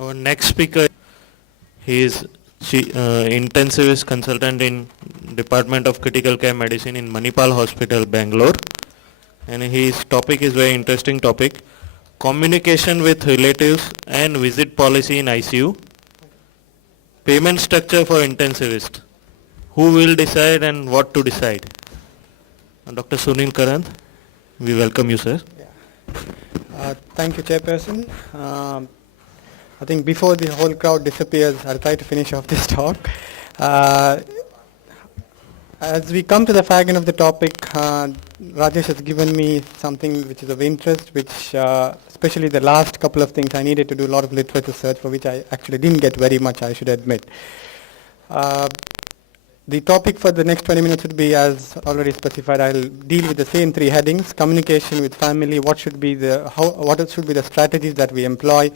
Our next speaker, he is intensivist consultant in Department of Critical Care Medicine in Manipal Hospital, Bangalore. And his topic is very interesting topic, communication with relatives and visit policy in ICU, payment structure for intensivist, who will decide and what to decide. Dr. Sunil Karanth, we welcome you, sir. Thank you, Chairperson. I think before the whole crowd disappears, I'll try to finish off this talk. As we come to the fag end of the topic, Rajesh has given me something which is of interest, which especially the last couple of things I needed to do a lot of literature search, for which I actually didn't get very much, I should admit. The topic for the next 20 minutes would be, as already specified, I'll deal with the same three headings: communication with family, what should be the strategies that we employ,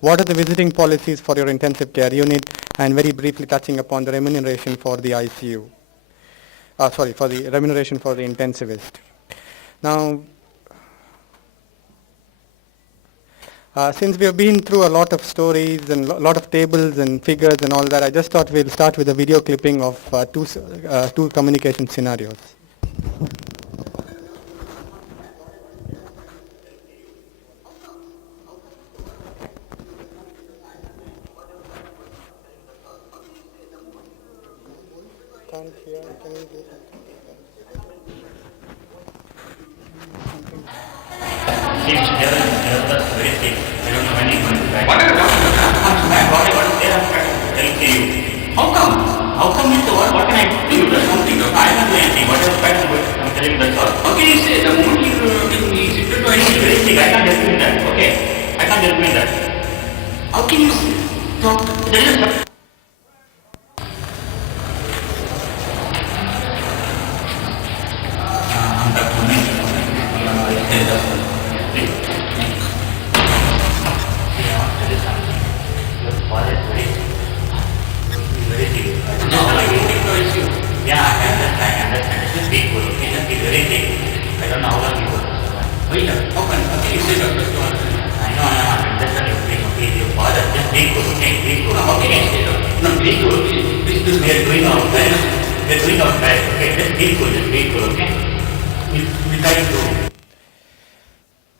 what are the visiting policies for your intensive care unit, and very briefly touching upon the remuneration for the ICU. For the remuneration for the intensivist. Now, since we have been through a lot of stories and a lot of tables and figures and all that, I just thought we'll start with a video clipping of two communication scenarios. Can't hear. Can you do Seems that's very thick. I don't know when he's going to back. What are the doctors comes back? What they have tell you? How come? How come is the what can I do? There's something. I can't do anything. Whatever back I'm telling that's all. How can you say the moment you sit to anything very thick? I can't help you in that. Okay. I can't help you in that. How can you talk? There is a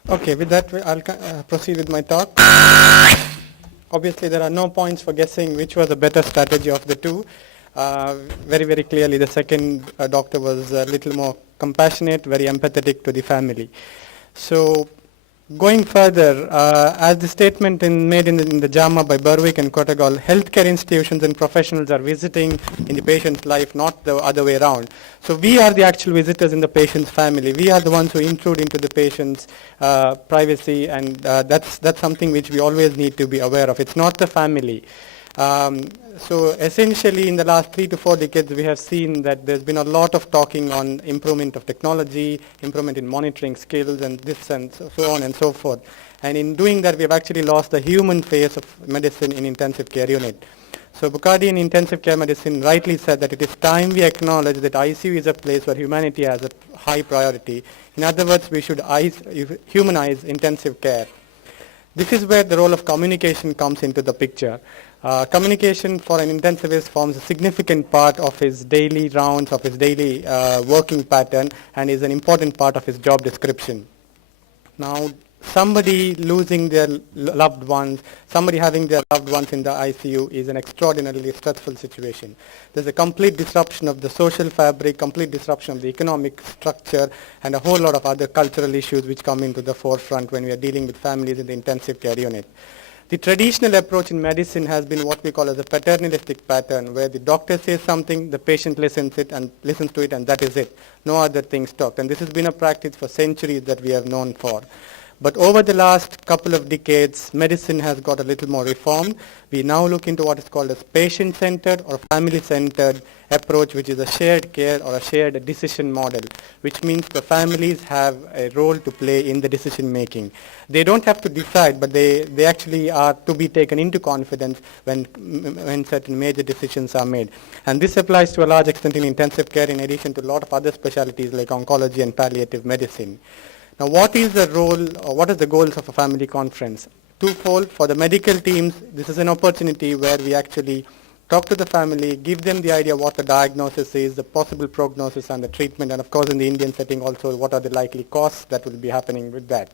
Okay, with that, I'll proceed with my talk. Obviously, there are no points for guessing which was a better strategy of the two. Very, very clearly, the second doctor was a little more compassionate, very empathetic to the family. So, going further, as the statement made in the JAMA by Berwick and Kottagal, healthcare institutions and professionals are visiting in the patient's life, not the other way around. So we are the actual visitors in the patient's family. We are the ones who intrude into the patient's privacy, and that's something which we always need to be aware of. It's not the family. So essentially, in the last 3 to 4 decades, we have seen that there's been a lot of talking on improvement of technology, improvement in monitoring skills, and this and so on and so forth. And in doing that, we have actually lost the human face of medicine in intensive care unit. So Bukardi in intensive care medicine rightly said that it is time we acknowledge that ICU is a place where humanity has a high priority. In other words, we should humanize intensive care. This is where the role of communication comes into the picture. Communication for an intensivist forms a significant part of his daily rounds, of his daily working pattern, and is an important part of his job description. Now, somebody losing their loved ones, somebody having their loved ones in the ICU is an extraordinarily stressful situation. There's a complete disruption of the social fabric, complete disruption of the economic structure, and a whole lot of other cultural issues which come into the forefront when we are dealing with families in the intensive care unit. The traditional approach in medicine has been what we call as a paternalistic pattern, where the doctor says something, the patient listens to it, and that is it. No other things talked. And this has been a practice for centuries that we have known for. But over the last couple of decades, medicine has got a little more reformed. We now look into what is called as patient-centered or family-centered approach, which is a shared care or a shared decision model, which means the families have a role to play in the decision making. They don't have to decide, but they actually are to be taken into confidence when certain major decisions are made. And this applies to a large extent in intensive care, in addition to a lot of other specialties like oncology and palliative medicine. Now, what is the role, or what are the goals of a family conference? twofold. For the medical teams, this is an opportunity where we actually talk to the family, give them the idea what the diagnosis is, the possible prognosis and the treatment, and of course in the Indian setting also what are the likely costs that will be happening with that.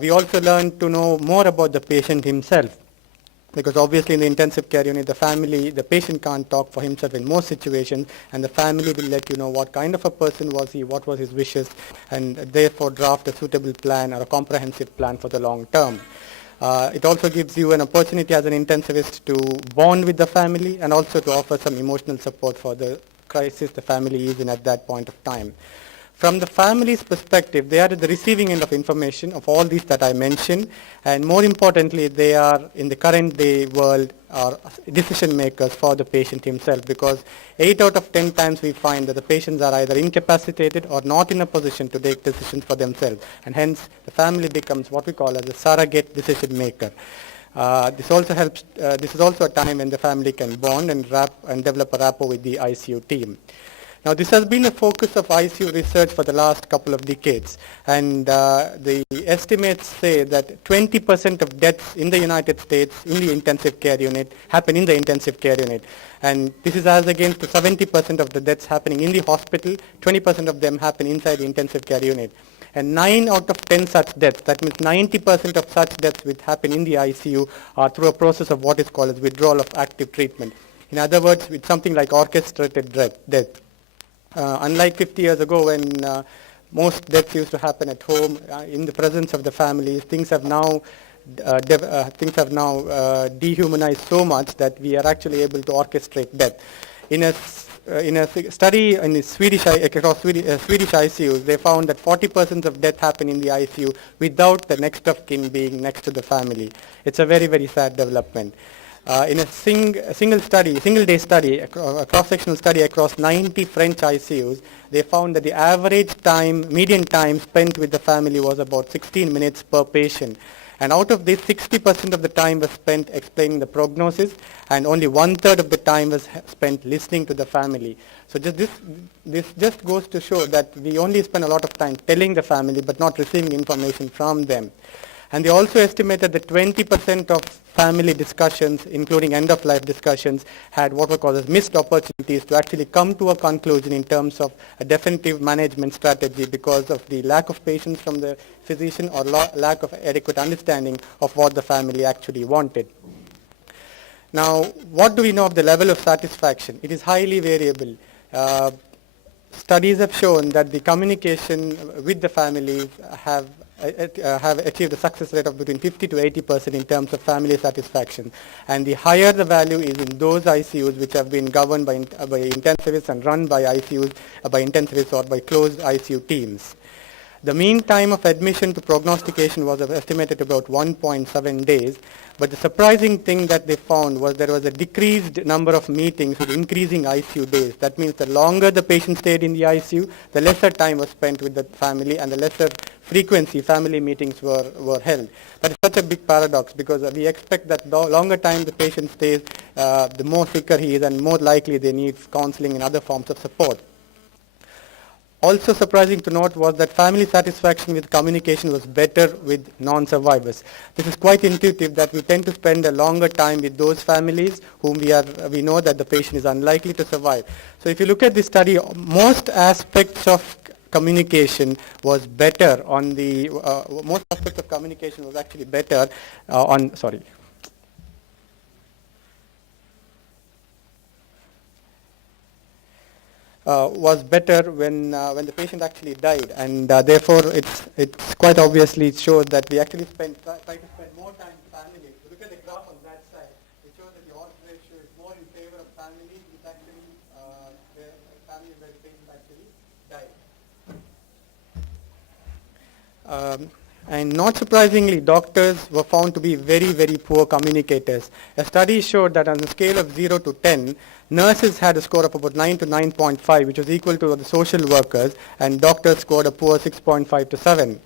We also learn to know more about the patient himself, because obviously in the intensive care unit, the patient can't talk for himself in most situations, and the family will let you know what kind of a person was he, what was his wishes, and therefore draft a suitable plan or a comprehensive plan for the long term. It also gives you an opportunity as an intensivist to bond with the family and also to offer some emotional support for the crisis the family is in at that point of time. From the family's perspective, they are at the receiving end of information of all these that I mentioned, and more importantly, they are in the current day world are decision makers for the patient himself, because 8 out of 10 times we find that the patients are either incapacitated or not in a position to take decisions for themselves, and hence the family becomes what we call as a surrogate decision maker. This also helps. This is also a time when the family can bond and develop a rapport with the ICU team. Now, this has been a focus of ICU research for the last couple of decades, and the estimates say that 20% of deaths in the United States in the intensive care unit happen in the intensive care unit, and this is as against the 70% of the deaths happening in the hospital. 20% of them happen inside the intensive care unit, and 9 out of 10 such deaths, that means 90% of such deaths which happen in the ICU are through a process of what is called as withdrawal of active treatment. In other words, it's something like orchestrated death. Unlike 50 years ago when most deaths used to happen at home in the presence of the family, things have now dehumanized so much that we are actually able to orchestrate death. In a study in the Swedish ICUs, they found that 40% of death happen in the ICU without the next of kin being next to the family. It's a very, very sad development. In a single-day study, a cross-sectional study across 90 French ICUs, they found that the average median time spent with the family was about 16 minutes per patient. And out of this, 60% of the time was spent explaining the prognosis, and only 1/3 of the time was spent listening to the family. So this just goes to show that we only spend a lot of time telling the family, but not receiving information from them. And they also estimated that 20% of family discussions, including end-of-life discussions, had what were called as missed opportunities to actually come to a conclusion in terms of a definitive management strategy because of the lack of patience from the physician or lack of adequate understanding of what the family actually wanted. Now, what do we know of the level of satisfaction? It is highly variable. Studies have shown that the communication with the families have achieved a success rate of between 50 to 80% in terms of family satisfaction. And the higher the value is in those ICUs which have been governed by intensivists and run by ICUs, by intensivists or by closed ICU teams. The mean time of admission to prognostication was estimated about 1.7 days, but the surprising thing that they found was there was a decreased number of meetings with increasing ICU days. That means the longer the patient stayed in the ICU, the lesser time was spent with the family and the lesser frequency family meetings were held. That is such a big paradox because we expect that the longer time the patient stays, the more sicker he is and more likely they need counseling and other forms of support. Also surprising to note was that family satisfaction with communication was better with non-survivors. This is quite intuitive that we tend to spend a longer time with those families whom we know that the patient is unlikely to survive. So if you look at this study, most aspects of communication was better on the, most aspects of communication was actually better was better when the patient actually died, and therefore it's quite obviously it shows that we actually try to spend more time with family. If you look at the graph on that side, it shows that the odds ratio is more in favor of family, which actually family where the patient actually died. And not surprisingly, doctors were found to be very, very poor communicators. A study showed that on a scale of 0 to 10, nurses had a score of about 9 to 9.5, which was equal to the social workers, and doctors scored a poor 6.5 to 7.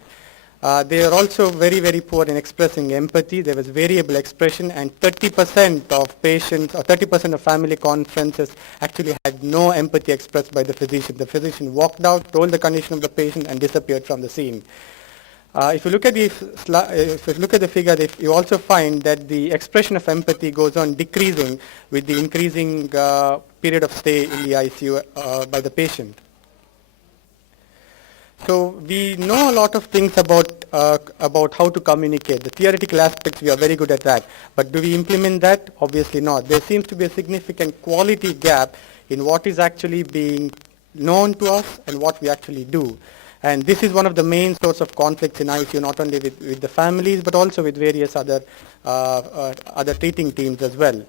They are also very, very poor in expressing empathy. There was variable expression, and 30% of patients or 30% of family conferences actually had no empathy expressed by the physician. The physician walked out, told the condition of the patient, and disappeared from the scene. If you look at if you look at the figure, you also find that the expression of empathy goes on decreasing with the increasing period of stay in the ICU by the patient. So we know a lot of things about how to communicate. The theoretical aspects, we are very good at that. But do we implement that? Obviously not. There seems to be a significant quality gap in what is actually being known to us and what we actually do. And this is one of the main source of conflicts in ICU, not only with the families, but also with various other treating teams as well.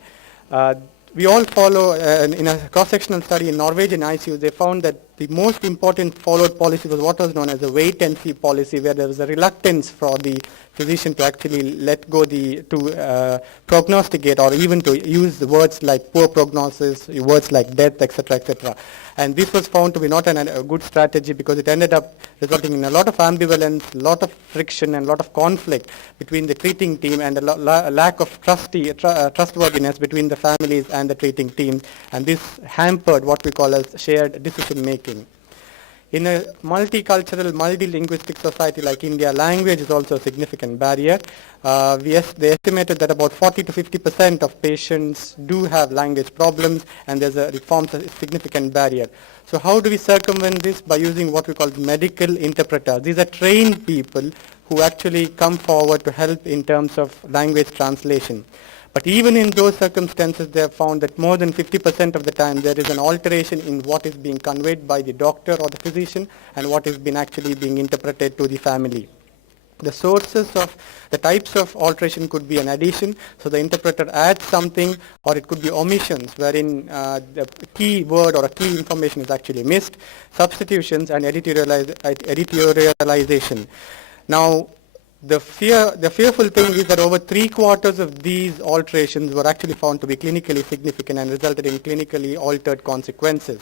We all follow, in a cross-sectional study in Norwegian ICU, they found that the most important followed policy was what was known as a wait-and-see policy, where there was a reluctance for the physician to actually let go to prognosticate or even to use the words like poor prognosis, words like death, etc., etc. And this was found to be not a good strategy because it ended up resulting in a lot of ambivalence, a lot of friction, and a lot of conflict between the treating team and a lack of trustworthiness between the families and the treating teams. And this hampered what we call as shared decision making. In a multicultural, multilinguistic society like India, language is also a significant barrier. They estimated that about 40 to 50% of patients do have language problems, and it forms a significant barrier. So how do we circumvent this? By using what we call medical interpreters. These are trained people who actually come forward to help in terms of language translation. But even in those circumstances, they have found that more than 50% of the time there is an alteration in what is being conveyed by the doctor or the physician and what is actually being interpreted to the family. The sources of the types of alteration could be an addition, so the interpreter adds something, or it could be omissions, wherein the key word or a key information is actually missed, substitutions, and editorialization. Now, the fearful thing is that over 3/4 of these alterations were actually found to be clinically significant and resulted in clinically altered consequences.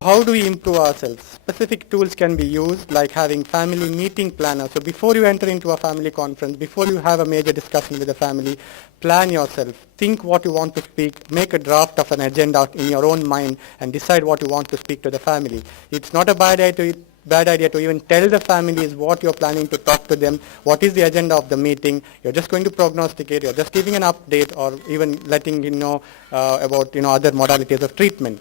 How do we improve ourselves? Specific tools can be used, like having family meeting planners. So before you enter into a family conference, before you have a major discussion with the family, plan yourself. Think what you want to speak, make a draft of an agenda in your own mind, and decide what you want to speak to the family. It's not a bad idea to even tell the families what you're planning to talk to them, what is the agenda of the meeting. You're just going to prognosticate, you're just giving an update, or even letting you know about other modalities of treatment.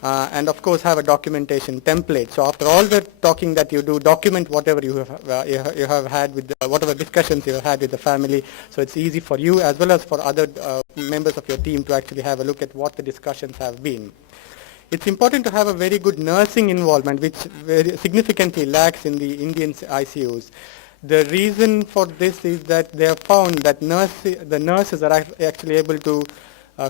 And of course have a documentation template. So after all the talking that you do, document whatever you have had with whatever discussions you have had with the family, so it's easy for you as well as for other members of your team to actually have a look at what the discussions have been. It's important to have a very good nursing involvement, which very significantly lacks in the Indian ICUs. The reason for this is that they have found that the nurses are actually able to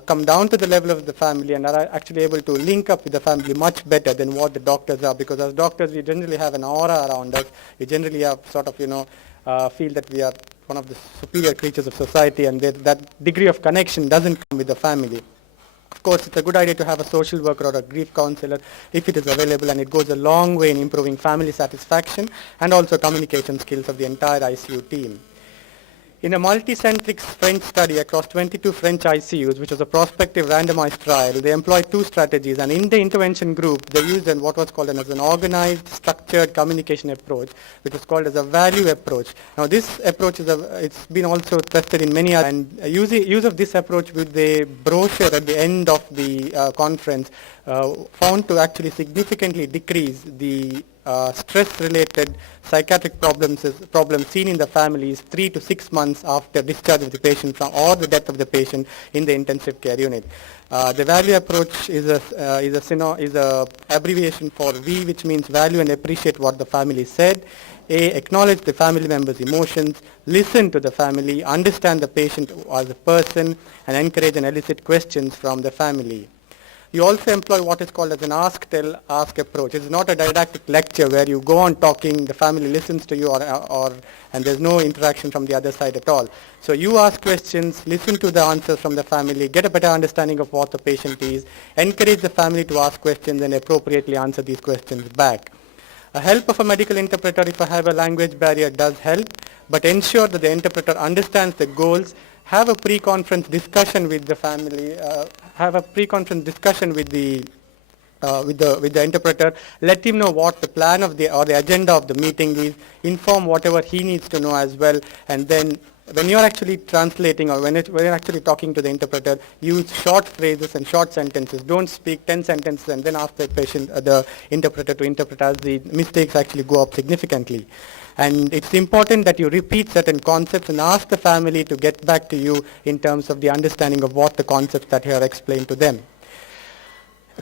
come down to the level of the family and are actually able to link up with the family much better than what the doctors are, because as doctors we generally have an aura around us. We generally have sort of feel that we are one of the superior creatures of society, and that degree of connection doesn't come with the family. Of course, it's a good idea to have a social worker or a grief counselor if it is available, and it goes a long way in improving family satisfaction and also communication skills of the entire ICU team. In a multicentric French study across 22 French ICUs, which was a prospective randomized trial, they employed two strategies, and in the intervention group, they used what was called as an organized, structured communication approach, which is called as a value approach. Now, this approach it's been also tested in many other, and use of this approach with the brochure at the end of the conference found to actually significantly decrease the stress-related psychiatric problems seen in the families 3 to 6 months after discharge of the patient or the death of the patient in the intensive care unit. The value approach is a abbreviation for V, which means value and appreciate what the family said. A, acknowledge the family member's emotions, listen to the family, understand the patient as a person, and encourage and elicit questions from the family. You also employ what is called as an ask, tell, ask approach. It's not a didactic lecture where you go on talking, the family listens to you, and there's no interaction from the other side at all. So you ask questions, listen to the answers from the family, get a better understanding of what the patient is, encourage the family to ask questions and appropriately answer these questions back. A help of a medical interpreter, if I have a language barrier, does help, but ensure that the interpreter understands the goals. Have a pre-conference discussion with the family, have a pre-conference discussion with the with the interpreter, let him know what the plan of the or the agenda of the meeting is, inform whatever he needs to know as well, and then when you're actually translating or when you're actually talking to the interpreter, use short phrases and short sentences. Don't speak 10 sentences and then ask the interpreter to interpret, as the mistakes actually go up significantly. And it's important that you repeat certain concepts and ask the family to get back to you in terms of the understanding of what the concepts that you have explained to them.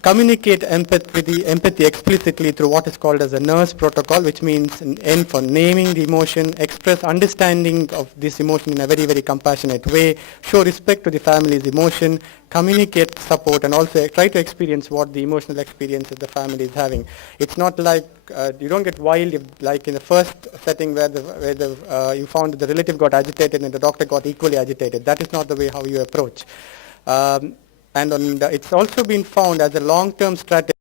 Communicate empathy explicitly through what is called as a nurse protocol, which means an N for naming the emotion, express understanding of this emotion in a very, very compassionate way, show respect to the family's emotion, communicate support, and also try to experience what the emotional experience that the family is having. It's not like you don't get wild if, like in the first setting where you found that the relative got agitated and the doctor got equally agitated. That is not the way how you approach. And it's also been found as a long-term strategy